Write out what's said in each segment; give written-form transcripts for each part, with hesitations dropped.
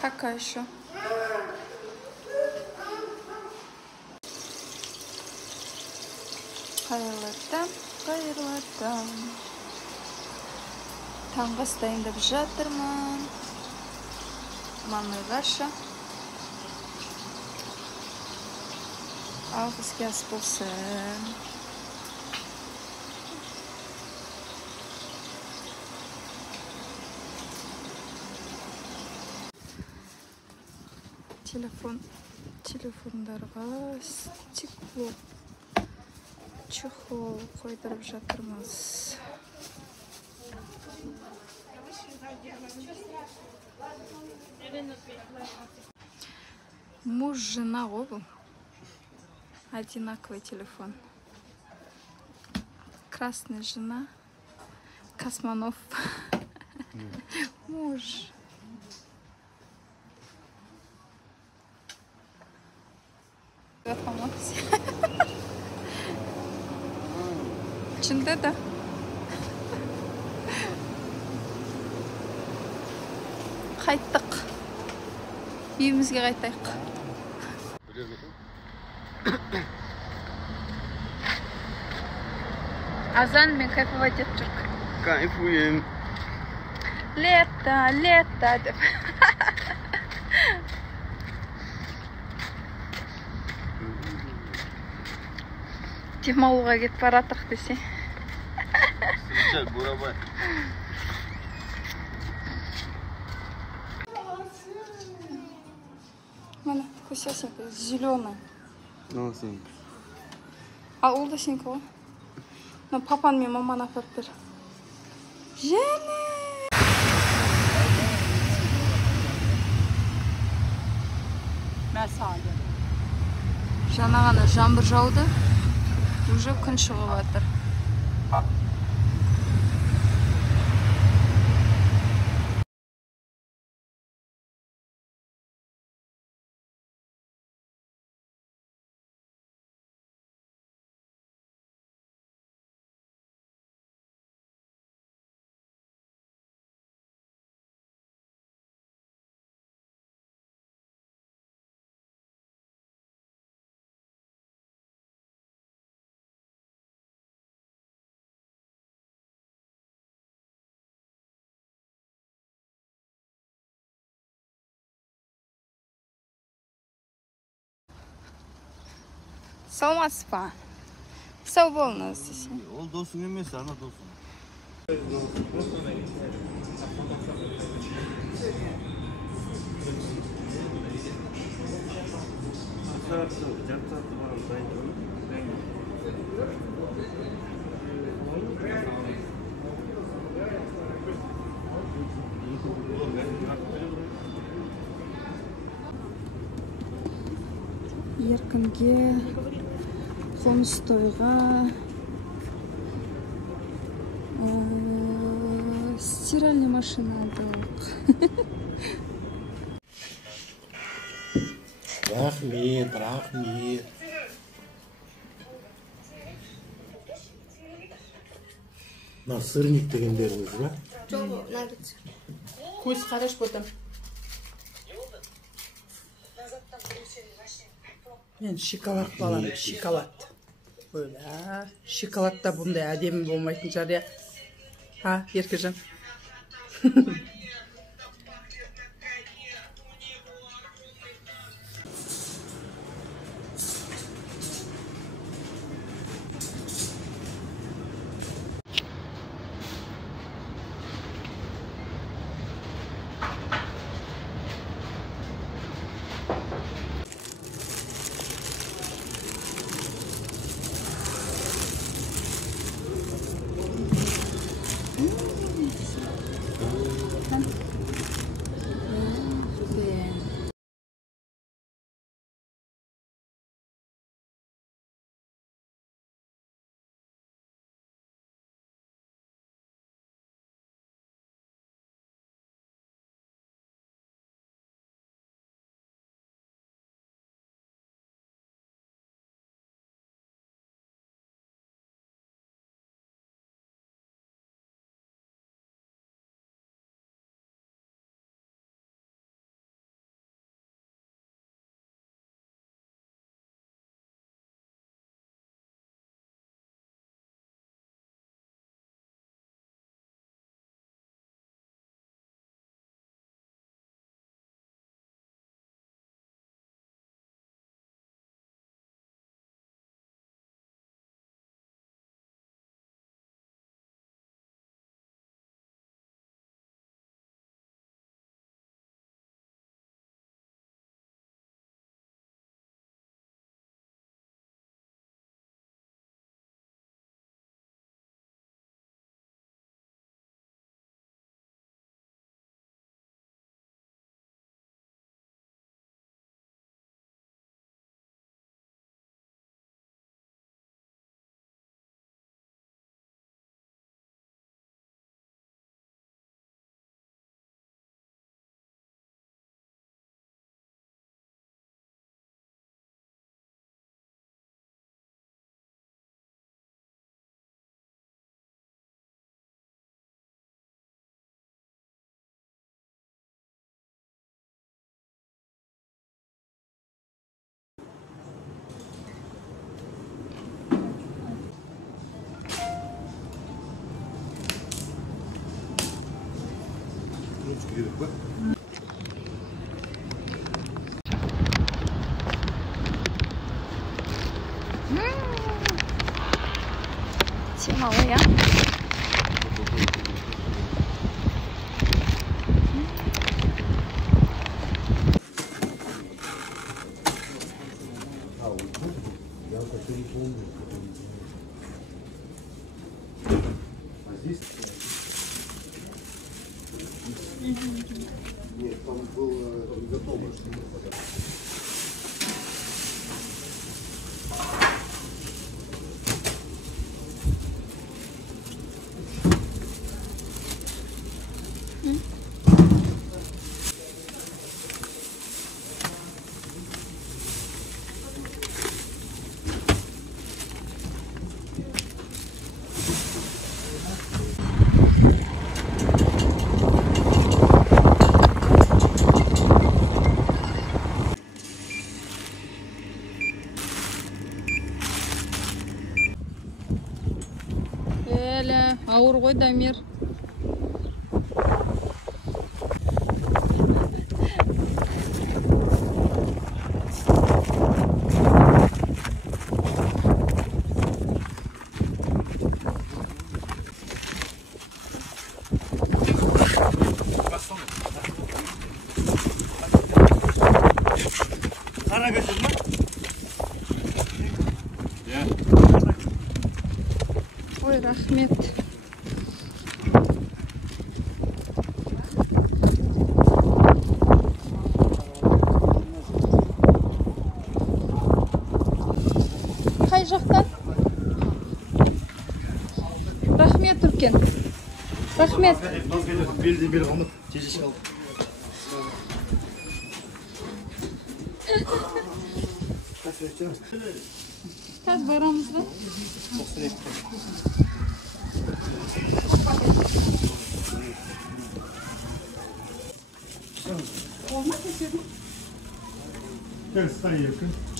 Пока еще. Қайырлы таң. Таңғы ас дайындап жатырмын. Манной каша. Ал бізге ас болсын. Телефондарға стекло чехол қойдырып жатырмыз. Муж, жена ғой бұл. Одинаковый телефон. Красная жена. Космонов. Муж. Içinde de. Қайттық. Үйімізге қайтайық. Азан мен кайфовать етіп жүрік. Кайфуем. Лето, лето деп. Демалуға кетіп баратық десе. Бурабай. Мана, кусесенька, зеленый. Ну, сенька. А ол да сенька ғой? Но папан мен маман апарып бер. Және! Жаңа ғана жаңбыр жауды. Уже күн шығып жатыр. Салмасыз ба? Сау болыңыз десе. Ол досың емес, ана досың. Еркінге, қоныс тойға, стиральный машина алдық. Рахмет, рахмет. Мына сырник дегендеріңіз ба? Жоқ, наггетс. Көз қараш бұдым. Мен шоколад балам, шоколад. Böyle, şokolad da bunda әдемі болмайтын жар ya. Ha, Еркежан. керек па? Темалы, я. Нет, там было готово. Ауыр ғой Дамир. Қара көшір ма? Ой, рахмет. Қай жақтан? Рахмет, Үркен. Рахмет. Белді бел қалмады. Жешеш қалды. Қазір барамыз ба?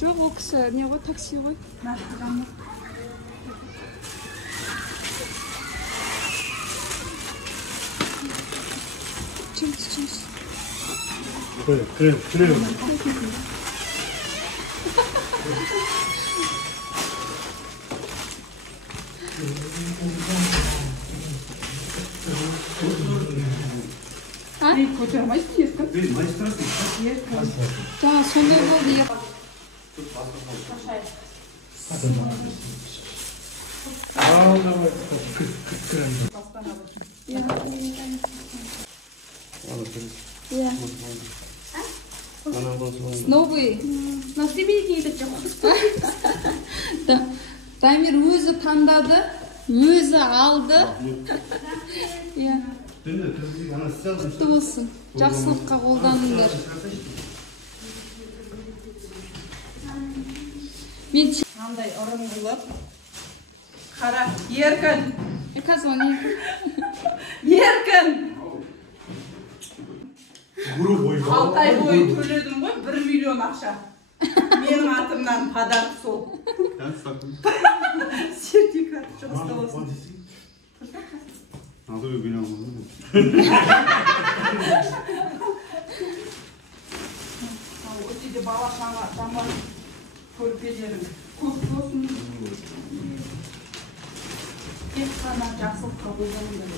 Жоқ, ол кісі не ғой, такси ғой. Чимс. Кірем. Көтермейсің, еркін. Жаңа сондай болды. Новый. На себе дейді Дамир өзі таңдады, өзі алды. Құтты болсын. Жақсылыққа қолданыңдар. Мен қандай ұрын болып. Қара, еркін. Еркін. 6 ай бойы төледім ғой, 1 миллион ақша. Менің атымнан подарок сол. Сертификат жұмыста болсын. Өтеде бала шаға тамар көрпелерің көп болсын. Тек қана жақсылыққа қолданыңдар.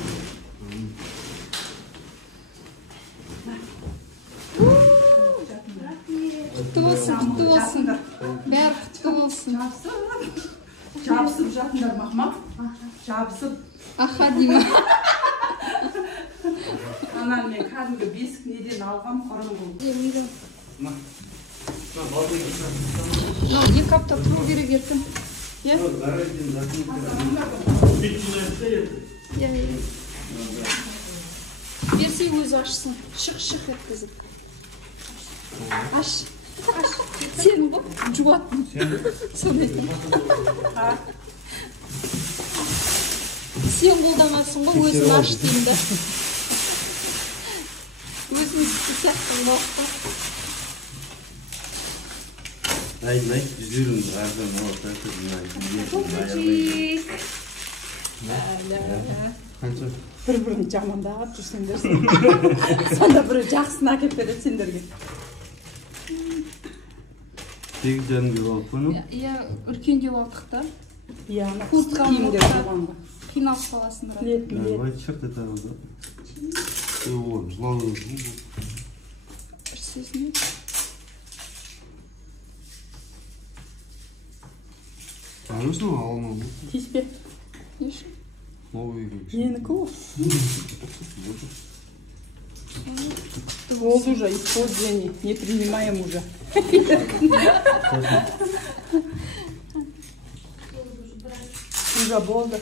құтты болсын. Бәрі құтты болсын. Жабысып жатыңдар мақмақ. Жабысып. Аха деймі. Анан мен кәдімгі бесік неден алғам құрым болды. Екі апта тұру керек еркін. Берсей өзі ашсын. Шық еткізіп. Аш. Сен бұл жуатын. Сонайтын. Сен қолданасың ғой, өзін аш деймін да. Өзін сияқты болықта. Ай, жүзірім ғардан оға тәтір. Қанша? Бір-бірін жамандап жүрсеңдер. Сонда бір жақсысын әкеп береді сендерге. 8 жарым деп алып қойын. Иә, үлкен деп алдық та. Иә, ана қысқа киімдер болғанға. Қиналып қаласыңдар. Білет. Давай шырт ете алды. Ой, жылау. Бір сөзіне. Tanıyorsun mu? Almam. Тиіспе. Еш. Ой, Менікі ол. Болды уже, использование. Не принимаем уже. Уже болды.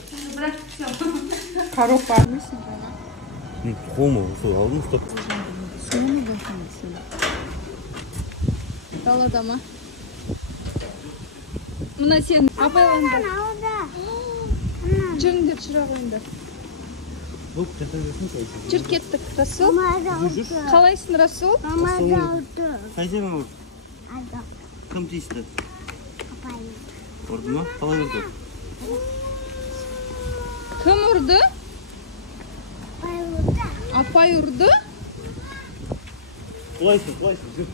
Коробка алмайсың ба? Қолма, сол алдым ұстап. Далада ма? Мына сен апайлаңдар. Жүріңдер, жүре қойыңдар. Жүр кеттік, Расул. Қалайсың, Расул? Қай жерің ұрды? Кім тиісті? Ұрды ма? Қалай ұрды? Кім ұрды? Апай ұрды? Құлайсың, жүр.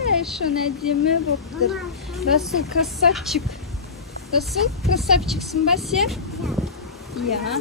Ой, шын әдемі болып тұр. Расул красавчик. Расул красавчиксің ба сен? Иә.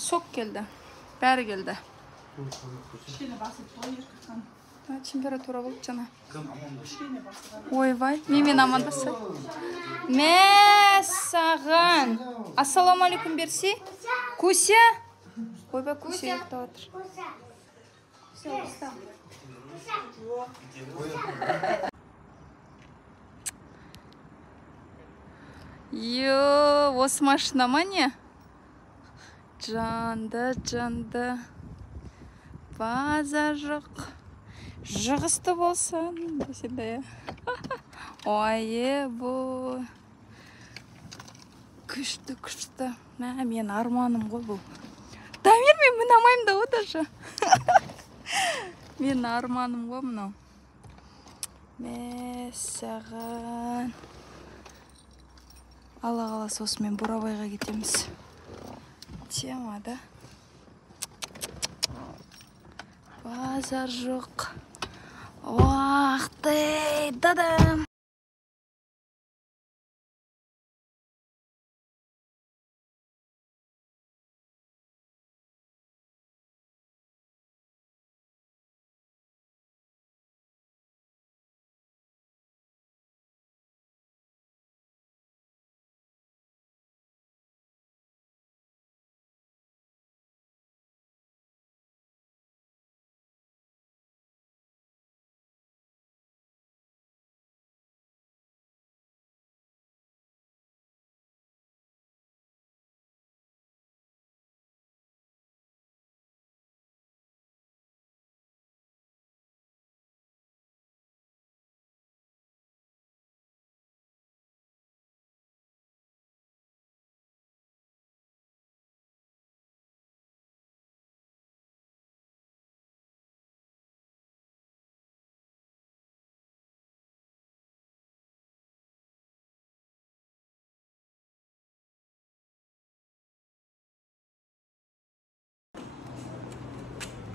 Сок келді. Бәрі келді. Температура болды жана. Ойбай, менімен амандасай. Мә саған. Ассаламалейкум берсе. Куся. Ойбай, Куся ұйықтап отыр. Йо, осы машина ма не? Жанды. Базар жоқ. Жығысты болсын. Ой, бұл. Күшті. Мә, мен арманым ғой бұл. Дамир, мен мұнамайым да оташы. Мен арманым ғой мұнау. Мә, саған. Алла қаласа осымен Бурабайға кетеміз. Тема, да? Базар жоқ. Уақыт, дадам.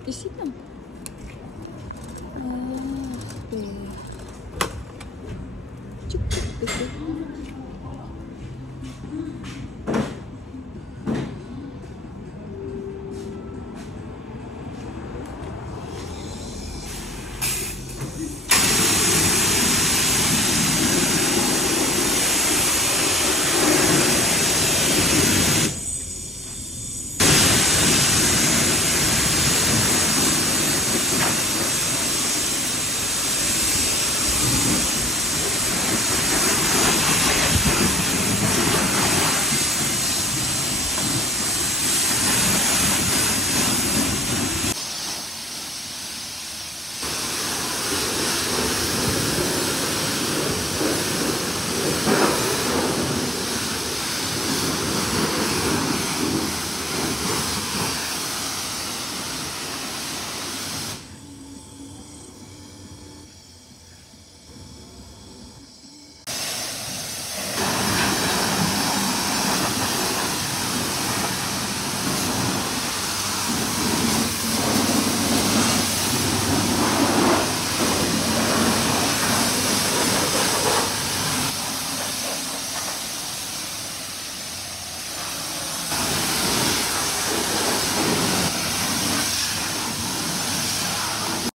Действительно? Ах ты. Чик-чик-чик.